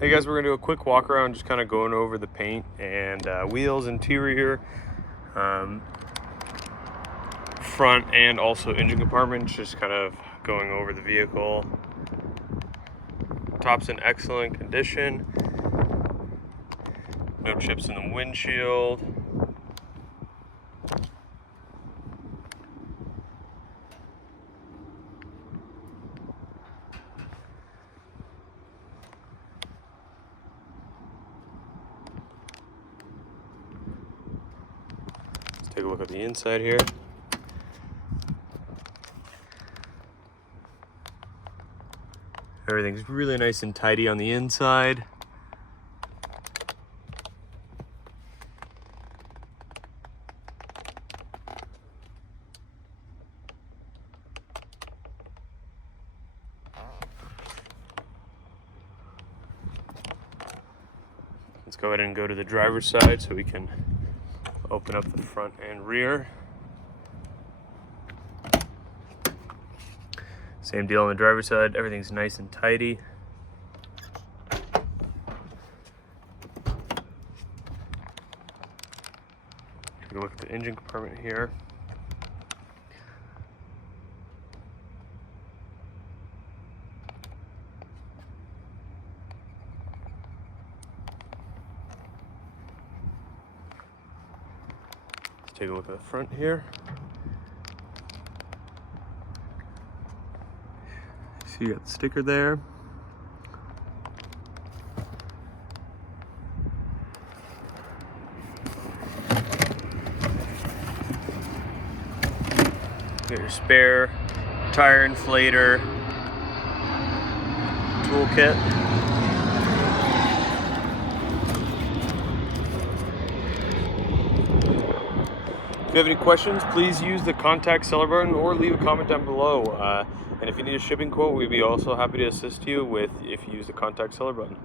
Hey guys, we're gonna do a quick walk around, just kind of going over the paint and wheels, interior, front, and also engine compartments. Just kind of going over the vehicle. Top's in excellent condition. No chips in the windshield. Take a look at the inside here. Everything's really nice and tidy on the inside. Let's go ahead and go to the driver's side so we can open up the front and rear. Same deal on the driver's side, everything's nice and tidy. Take a look at the engine compartment here. Let's take a look at the front here. So you got the sticker there. You got your spare tire inflator, toolkit. If you have any questions, please use the contact seller button or leave a comment down below. And if you need a shipping quote, we'd be also happy to assist you with if you use the contact seller button.